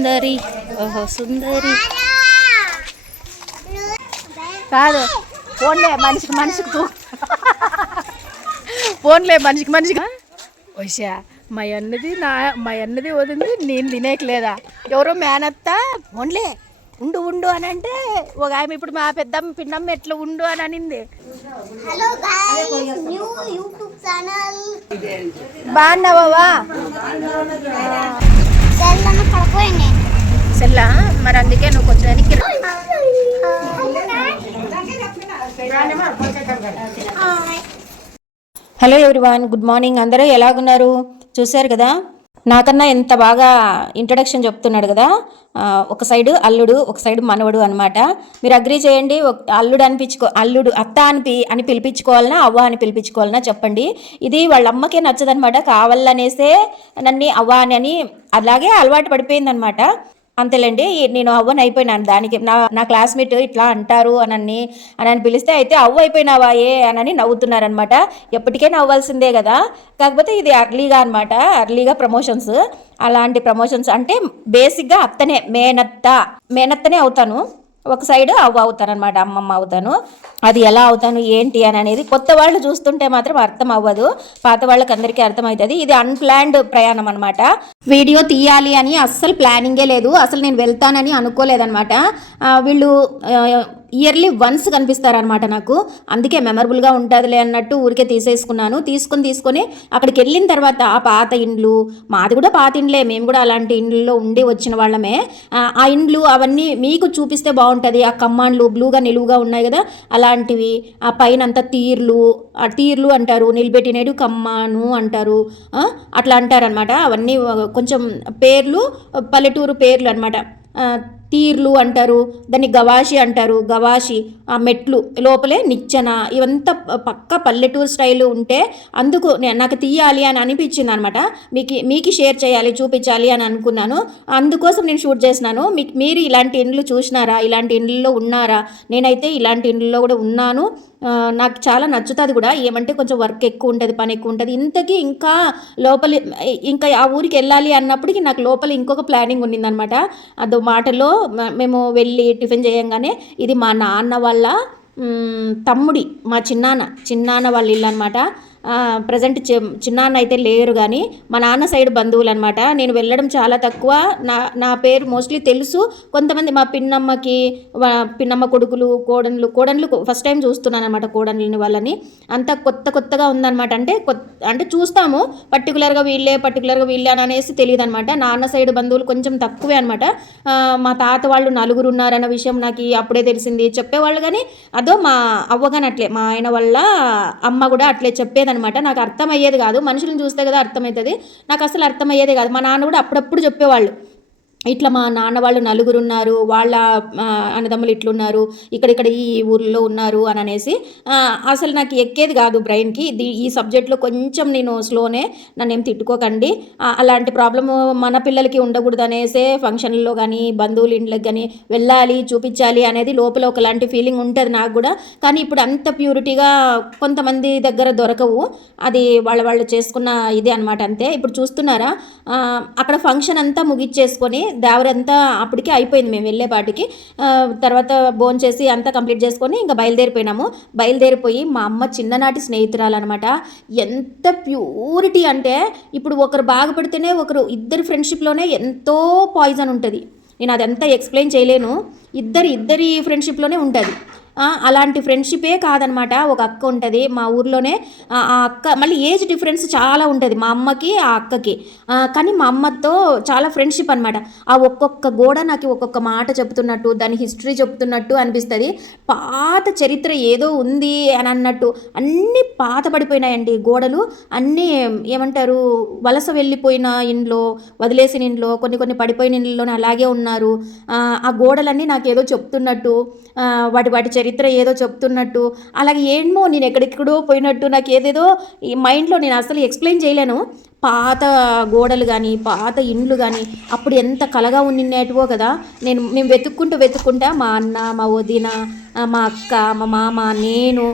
సుందరి. ఓహో సుందరి కాదు, ఫోన్లే మనిషికి మనిషికి ఫోన్లే మనిషికి మనిషికి వచ్చా మా అన్నది వదింది, నేను తినేయట్లేదా? ఎవరో మేనత్తా ఫోన్లే ఉండు ఉండు అని అంటే ఒక ఆమె ఇప్పుడు మా పెద్దమ్మ పిన్నమ్మ ఎట్లా ఉండు అని అనింది. బాగున్నావా? సెల్లా మరి అందుకే నువ్వు కొంచెం హలో ఎవ్రీవన్, గుడ్ మార్నింగ్. అందరూ ఎలాగున్నారు? చూశారు కదా, నాకన్నా ఎంత బాగా ఇంట్రడక్షన్ చెప్తున్నాడు కదా. ఒక సైడు అల్లుడు, ఒక సైడు మనవడు అనమాట. మీరు అగ్రీ చేయండి. అల్లుడు అత్త అని పిలిపించుకోవాలన్నా, అవ్వ అని పిలిపించుకోవాలన్నా చెప్పండి. ఇది వాళ్ళ అమ్మకే నచ్చదనమాట. కావాలనేసే నన్ను అవ్వ అని అలాగే అలవాటు పడిపోయిందనమాట. అంతేలేండి, నేను అవ్వని అయిపోయినాను. దానికి నా క్లాస్మేట్ ఇట్లా అంటారు అని పిలిస్తే అయితే అవ్వ అయిపోయినావా అని నవ్వుతున్నారనమాట. ఎప్పటికే నవ్వాల్సిందే కదా. కాకపోతే ఇది అర్లీగా ప్రమోషన్స్. అలాంటి ప్రమోషన్స్ అంటే బేసిక్గా మేనత్తనే అవుతాను. ఒక సైడ్ అవ్వ అవుతాను అనమాట, అమ్మమ్మ అవుతాను. అది ఎలా అవుతాను ఏంటి అనేది కొత్త వాళ్ళు చూస్తుంటే మాత్రం అర్థం అవ్వదు, పాత వాళ్ళకి అందరికీ అర్థమవుతుంది. ఇది అన్ప్లాన్డ్ ప్రయాణం అనమాట. వీడియో తీయాలి అని అస్సలు ప్లానింగే లేదు. అసలు నేను వెళ్తానని అనుకోలేదనమాట. వీళ్ళు ఇయర్లీ వన్స్ కనిపిస్తారనమాట నాకు. అందుకే మెమరబుల్గా ఉంటుందిలే అన్నట్టు ఊరికే తీసుకొని అక్కడికి వెళ్ళిన తర్వాత ఆ పాత ఇండ్లు, మాది కూడా పాత ఇండ్లే, మేము కూడా అలాంటి ఇండ్లలో ఉండి వచ్చిన వాళ్ళమే. ఆ ఇండ్లు అవన్నీ మీకు చూపిస్తే బాగుంటుంది. ఆ కమ్మాండ్లు బ్లూగా నిలువుగా ఉన్నాయి కదా, అలాంటివి. ఆ పైన అంతా తీర్లు అంటారు, నిలబెట్టినేడు కమ్మాను అంటారు, అట్లా అంటారనమాట. అవన్నీ కొంచెం పేర్లు, పల్లెటూరు పేర్లు అనమాట. తీర్లు అంటారు, దాన్ని గవాషి అంటారు. ఆ మెట్లు లోపలే నిచ్చెన, ఇవంతా పక్క పల్లెటూరు స్టైల్ ఉంటే అందుకు నాకు తీయాలి అని అనిపించింది అనమాట. మీకు షేర్ చేయాలి, చూపించాలి అని అనుకున్నాను. అందుకోసం నేను షూట్ చేసినాను. మీరు ఇలాంటి ఇండ్లు చూసినారా? ఇలాంటి ఇండ్లలో ఉన్నారా? నేనైతే ఇలాంటి ఇండ్లలో కూడా ఉన్నాను. నాకు చాలా నచ్చుతుంది కూడా. ఏమంటే కొంచెం వర్క్ ఎక్కువ ఉంటుంది, పని ఎక్కువ ఉంటుంది. ఇంతకీ ఇంకా ఆ ఊరికి వెళ్ళాలి అన్నప్పటికీ నాకు లోపల ఇంకొక ప్లానింగ్ ఉండిందనమాట. అదో మాటలో మేము వెళ్ళి టిఫిన్ చేయంగానే ఇది మా నాన్న వాళ్ళ తమ్ముడి, మా చిన్నాన్న వాళ్ళ ఇల్లు అనమాట. ప్రజెంట్ చిన్నాన్న అయితే లేరు, కానీ మా నాన్న సైడ్ బంధువులు అనమాట. నేను వెళ్ళడం చాలా తక్కువ. నా పేరు మోస్ట్లీ తెలుసు. కొంతమంది మా పిన్నమ్మ కొడుకులు, కోడన్లు ఫస్ట్ టైం చూస్తున్నాను అనమాట. కోడన్లని వాళ్ళని అంతా కొత్తగా ఉందన్నమాట. అంటే చూస్తాము, పర్టికులర్గా వీళ్ళే అని అనేసి తెలియదు అనమాట. నాన్న సైడ్ బంధువులు కొంచెం తక్కువే అనమాట. మా తాత వాళ్ళు 4 ఉన్నారన్న విషయం నాకు అప్పుడే తెలిసింది. చెప్పేవాళ్ళు కానీ అదో మా అవ్వగాని అట్లే, మా ఆయన వాళ్ళ అమ్మ కూడా అట్లే చెప్పేదనమాట. నాకు అర్థమయ్యేది కాదు. మనుషులను చూస్తే కదా అర్థమవుతుంది, నాకు అసలు అర్థమయ్యేది కాదు. మా నాన్న కూడా అప్పుడప్పుడు చెప్పేవాళ్ళు, ఇట్లా మా నాన్న వాళ్ళు 4 ఉన్నారు, వాళ్ళ అన్నదమ్ములు ఇట్లున్నారు, ఇక్కడ ఈ ఊర్లో ఉన్నారు అని అనేసి. అసలు నాకు ఎక్కేది కాదు బ్రెయిన్కి. ఈ సబ్జెక్ట్లో కొంచెం నేను స్లోనే, నన్ను ఏం తిట్టుకోకండి. అలాంటి ప్రాబ్లము మన పిల్లలకి ఉండకూడదు అనేసే ఫంక్షన్లలో కానీ బంధువుల ఇంట్లోకి కానీ వెళ్ళాలి, చూపించాలి అనేది లోపల ఒకలాంటి ఫీలింగ్ ఉంటుంది నాకు కూడా. కానీ ఇప్పుడు అంత ప్యూరిటీగా కొంతమంది దగ్గర దొరకవు. అది వాళ్ళు చేసుకున్న ఇదే అనమాట, అంతే. ఇప్పుడు చూస్తున్నారా, అక్కడ ఫంక్షన్ అంతా ముగిచ్చేసుకొని దేవరంతా అప్పటికే అయిపోయింది మేము వెళ్ళేపాటికి. తర్వాత భోంచేసి అంతా కంప్లీట్ చేసుకొని ఇంకా బయలుదేరిపోయి మా అమ్మ చిన్ననాటి స్నేహితురాలు అనమాట. ఎంత ప్యూరిటీ అంటే, ఇప్పుడు ఒకరు బాగుపడితేనే ఇద్దరి ఫ్రెండ్షిప్లోనే ఎంతో పాయిజన్ ఉంటుంది. నేను అదంతా ఎక్స్ప్లెయిన్ చేయలేను. ఇద్దరి ఫ్రెండ్షిప్లోనే ఉంటుంది. అలాంటి ఫ్రెండ్షిపే కాదనమాట. ఒక అక్క ఉంటుంది మా ఊర్లోనే. ఆ అక్క మళ్ళీ ఏజ్ డిఫరెన్స్ చాలా ఉంటుంది మా అమ్మకి ఆ అక్కకి. కానీ మా అమ్మతో చాలా ఫ్రెండ్షిప్ అనమాట. ఆ ఒక్కొక్క గోడ నాకు ఒక్కొక్క మాట చెప్తున్నట్టు, దాని హిస్టరీ చెప్తున్నట్టు అనిపిస్తుంది. పాత చరిత్ర ఏదో ఉంది అని అన్నట్టు. అన్నీ పాత పడిపోయినాయండి గోడలు అన్నీ. ఏమంటారు, వలస వెళ్ళిపోయిన ఇండ్లో, వదిలేసిన ఇండ్లో, కొన్ని పడిపోయిన ఇండ్లోనే అలాగే ఉన్నారు. ఆ గోడలన్నీ నాకేదో చెప్తున్నట్టు, వాటి చరిత్ర ఏదో చెప్తున్నట్టు, అలాగే ఏమో నేను ఎక్కడెక్కడో పోయినట్టు నాకు ఏదేదో ఈ మైండ్లో నేను అసలు ఎక్స్ప్లెయిన్ చేయలేను. పాత గోడలు కానీ పాత ఇండ్లు కానీ అప్పుడు ఎంత కలగా ఉండినేటివో కదా. మేము వెతుక్కుంటా మా అన్న, మా వదిన, మా అక్క, మా మామ, నేను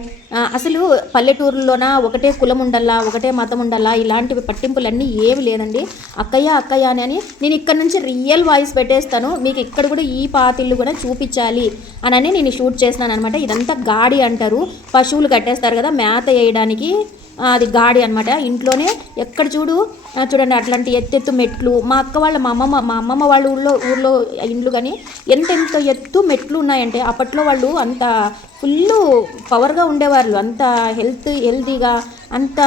అసలు పల్లెటూరులోన ఒకటే కులం ఉండాలా, ఒకటే మతం ఉండాలా, ఇలాంటివి పట్టింపులన్నీ ఏమి లేదండి. అక్కయ్య అని నేను ఇక్కడ నుంచి రియల్ వాయిస్ పెట్టేస్తాను. మీకు ఇక్కడ కూడా ఈ పాతిళ్ళు కూడా చూపించాలి అని నేను షూట్ చేసినాను అనమాట. ఇదంతా గాడి అంటారు, పశువులు కట్టేస్తారు కదా మేత వేయడానికి, అది గాడి అనమాట. ఇంట్లోనే ఎక్కడ చూడండి అట్లాంటి ఎత్తెత్తు మెట్లు. మా అక్క వాళ్ళ మా అమ్మమ్మ వాళ్ళ ఊర్లో ఇండ్లు కానీ ఎంత ఎత్తు మెట్లు ఉన్నాయంటే అప్పట్లో వాళ్ళు అంత ఫుల్ పవర్గా ఉండేవాళ్ళు, అంత హెల్తీగా, అంత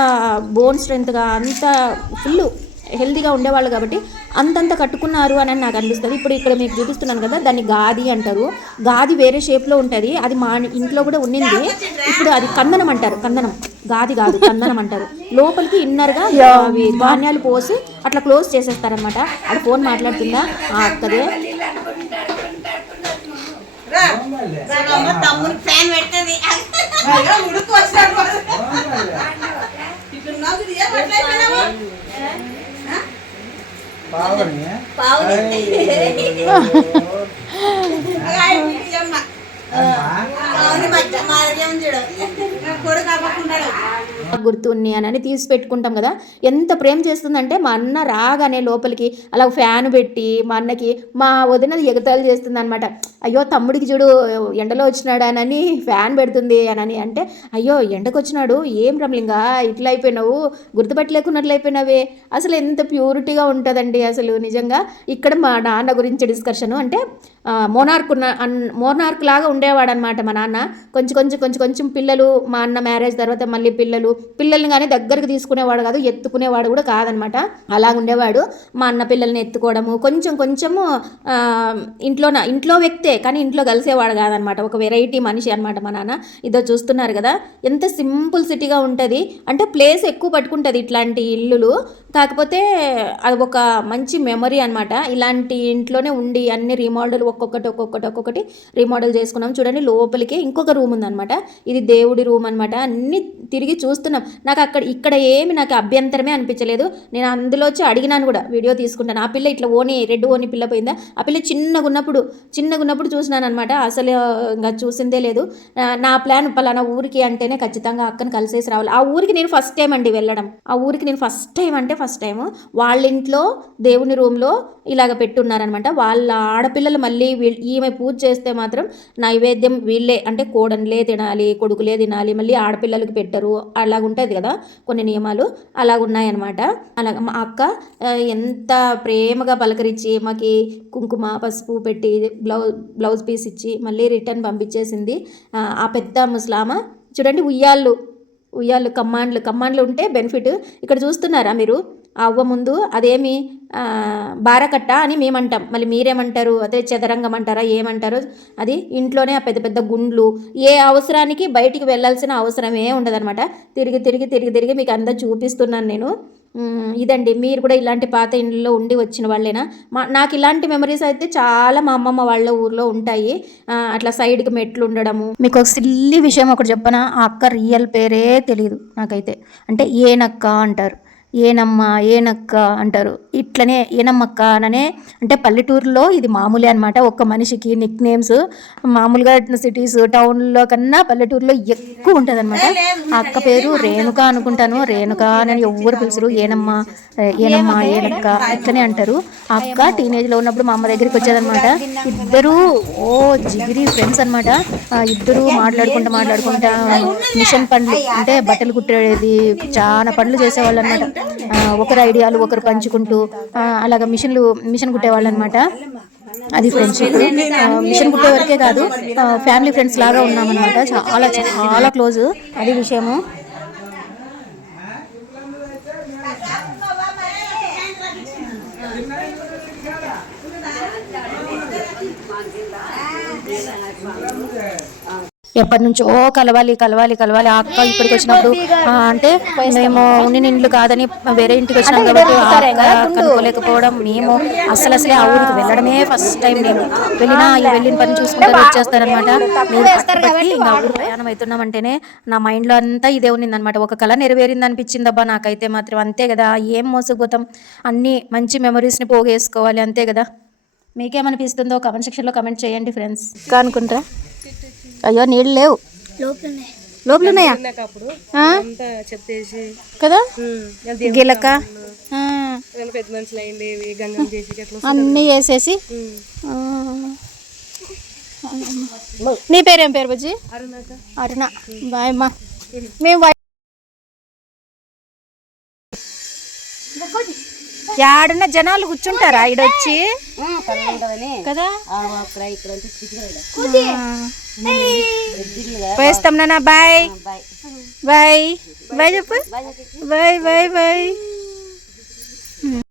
బోన్ స్ట్రెంత్గా, అంత ఫుల్ హెల్తీగా ఉండేవాళ్ళు కాబట్టి అంతంత కట్టుకున్నారు అని నాకు అనిపిస్తుంది. ఇప్పుడు ఇక్కడ మీకు చూపిస్తున్నాను కదా, దాన్ని గాది అంటారు. గాది వేరే షేప్లో ఉంటుంది, అది మా ఇంట్లో కూడా ఉన్నింది. ఇప్పుడు అది కందనం అంటారు, గాది కాదు కందనం అంటారు. లోపలికి ఇన్నర్గా అవి ధాన్యాలు పోసి అట్లా క్లోజ్ చేసేస్తారనమాట. అది ఫోన్ మాట్లాడుతుందా అక్కదే. గుర్తున్ని అని తీసి పెట్టుకుంటాం కదా. ఎంత ప్రేమ చేస్తుందంటే మా అన్న రాగానే లోపలికి అలా ఫ్యాన్ పెట్టి మా అన్నకి, మా వదిన ఎగతాళి చేస్తుంది అనమాట. అయ్యో తమ్ముడికి చూడు ఎండలో వచ్చినాడనని ఫ్యాన్ పెడుతుంది అని అంటే, అయ్యో ఎండకు వచ్చినాడు, ఏం రమలింగా ఇట్లా అయిపోయినావు, గుర్తుపట్టలేకున్నట్లు అయిపోయినావే. అసలు ఎంత ప్యూరిటీగా ఉంటుందండి అసలు నిజంగా. ఇక్కడ మా నాన్న గురించి డిస్కషను అంటే మోనార్క్ లాగా ఉండేవాడు అనమాట మా నాన్న. కొంచెం పిల్లలు, మా అన్న మ్యారేజ్ తర్వాత మళ్ళీ పిల్లల్ని కానీ దగ్గరికి తీసుకునేవాడు కాదు, ఎత్తుకునేవాడు కూడా కాదనమాట. అలా ఉండేవాడు. మా అన్న పిల్లల్ని ఎత్తుకోవడము, కొంచెము ఇంట్లో వ్యక్తే కానీ ఇంట్లో కలిసేవాడు కాదనమాట. ఒక వెరైటీ మనిషి అనమాట మా నాన్న. ఇదో చూస్తున్నారు కదా, ఎంత సింపుల్ సిటీగా ఉంటుంది అంటే ప్లేస్ ఎక్కువ పట్టుకుంటుంది ఇట్లాంటి ఇల్లులు. కాకపోతే అది ఒక మంచి మెమరీ అనమాట. ఇలాంటి ఇంట్లోనే ఉండి అన్ని రీమోడల్ ఒక్కొక్కటి రీమోడల్ చేసుకున్నాం. చూడండి లోపలికి ఇంకొక రూమ్ ఉందనమాట. ఇది దేవుడి రూమ్ అనమాట. అన్నీ తిరిగి చూస్తున్నాం. ఇక్కడ ఏమి నాకు అభ్యంతరమే అనిపించలేదు. నేను అందులో వచ్చి అడిగినాను కూడా, వీడియో తీసుకుంటాను. ఆ పిల్ల ఇట్లా రెడ్ ఓని పిల్ల పోయిందా, ఆ పిల్ల చిన్నగా ఉన్నప్పుడు చూసినాను అనమాట. అసలు ఇంకా చూసిందే లేదు. నా ప్లాన్ పలానా ఊరికి అంటేనే ఖచ్చితంగా అక్కను కలిసేసి రావాలి. ఆ ఊరికి నేను ఫస్ట్ టైం అండి వెళ్ళడం. ఆ ఊరికి నేను ఫస్ట్ టైం వాళ్ళ ఇంట్లో దేవుని రూమ్లో ఇలాగ పెట్టున్నారనమాట. వాళ్ళ ఆడపిల్లలు మళ్ళీ ఈమె పూజ చేస్తే మాత్రం నైవేద్యం వీళ్ళే అంటే కోడన్లే తినాలి, కొడుకులే తినాలి, మళ్ళీ ఆడపిల్లలకి పెట్టరు, అలాగుంటుంది కదా కొన్ని నియమాలు, అలాగున్నాయన్నమాట. అలాగ మా అక్క ఎంత ప్రేమగా పలకరించి మాకి కుంకుమ పసుపు పెట్టి బ్లౌజ్ పీస్ ఇచ్చి మళ్ళీ రిటర్న్ పంపించేసింది. ఆ పెద్ద ముస్లామ చూడండి, ఉయ్యాళ్ళు కమ్మాండ్లు ఉంటే బెనిఫిట్. ఇక్కడ చూస్తున్నారా మీరు, ఆ అవ్వ ముందు అదేమి బారకట్ట అని మేమంటాం, మళ్ళీ మీరేమంటారు, అదే చదరంగం అంటారా ఏమంటారు, అది ఇంట్లోనే ఆ పెద్ద గుండ్లు. ఏ అవసరానికి బయటికి వెళ్ళాల్సిన అవసరమే ఉండదన్నమాట. తిరిగి మీకు అంతా చూపిస్తున్నాను నేను. ఇదండి, మీరు కూడా ఇలాంటి పాత ఇండ్లలో ఉండి వచ్చిన వాళ్ళేనా? నాకు ఇలాంటి మెమరీస్ అయితే చాలా మా అమ్మమ్మ వాళ్ళ ఊర్లో ఉంటాయి. అట్లా సైడ్కి మెట్లు ఉండడము. మీకు ఒక సిల్లీ విషయం ఒకటి చెప్పనా, ఆ అక్క రియల్ పేరే తెలియదు నాకైతే. అంటే ఏనక్క అంటారు, ఏనక్క అంటారు, ఇట్లనే ఏనమ్మక్క అననే. అంటే పల్లెటూరులో ఇది మామూలే అనమాట. ఒక్క మనిషికి నిక్ నేమ్స్ మామూలుగా సిటీస్ టౌన్లో కన్నా పల్లెటూరులో ఎక్కువ ఉంటుంది అనమాట. ఆ అక్క పేరు రేణుక అనుకుంటాను. రేణుక అని ఎవరు పిలుచరు, ఏనక్క ఇట్లనే అంటారు. ఆ అక్క టీనేజ్లో ఉన్నప్పుడు మా అమ్మ దగ్గరికి వచ్చేదనమాట. ఇద్దరు జిగిరి ఫ్రెండ్స్ అనమాట. ఇద్దరు మాట్లాడుకుంటా మిషన్ పనులు అంటే బట్టలు కుట్టేది, చాలా పనులు చేసేవాళ్ళు అనమాట. ఒకరు ఐడియాలు ఒకరు పంచుకుంటూ అలాగ మిషన్ కుట్టేవాళ్ళు అనమాట. అది ఫ్రెండ్షిప్. మిషన్ కుట్టే వరకే కాదు, ఫ్యామిలీ ఫ్రెండ్స్ లాగా ఉన్నామన్నమాట. చాలా క్లోజ్. అది విషయము. ఎప్పటి నుంచో కలవాలి కలవాలి కలవాలి. ఆ అక్క ఇక్కడికి వచ్చినప్పుడు అంటే మేము ఉండిన ఇండ్లు కాదని వేరే ఇంటికి వచ్చినాం కాబట్టి ఆ అక్క కనుక్కోలేకపోవడం, మేము అసలే ఆ ఊరికి వెళ్ళడమే ఫస్ట్ టైం. నేను వెళ్ళిన పని చూసుకుంటారు వచ్చేస్తారనమాట. ఇంకా ఊరు ప్రయాణం అవుతున్నామంటేనే నా మైండ్లో అంతా ఇదే ఉన్నిందనమాట. ఒక కళ నెరవేరింది అనిపించిందబ్బా నాకైతే మాత్రం. అంతే కదా, ఏం మోసపోతాం, అన్ని మంచి మెమరీస్ని పోగేసుకోవాలి అంతే కదా. మీకేమనిపిస్తుందో కమెంట్ సెక్షన్లో కమెంట్ చేయండి ఫ్రెండ్స్. అనుకుంటా అయ్యో నీళ్ళు లేవు, లోపల ఉన్నాయా కదా గిలక అన్నీ వేసేసి. నీ పేరేం పేరు బుజ్జి? అరుణ. బాయ్ అమ్మా. మేము యాడున్న జనాలు కూర్చుంటారా ఈడొచ్చి కదా. పోయేస్తాం నాన్న. బాయ్ బాయ్ బాయ్ చెప్పు. Bye bye bye.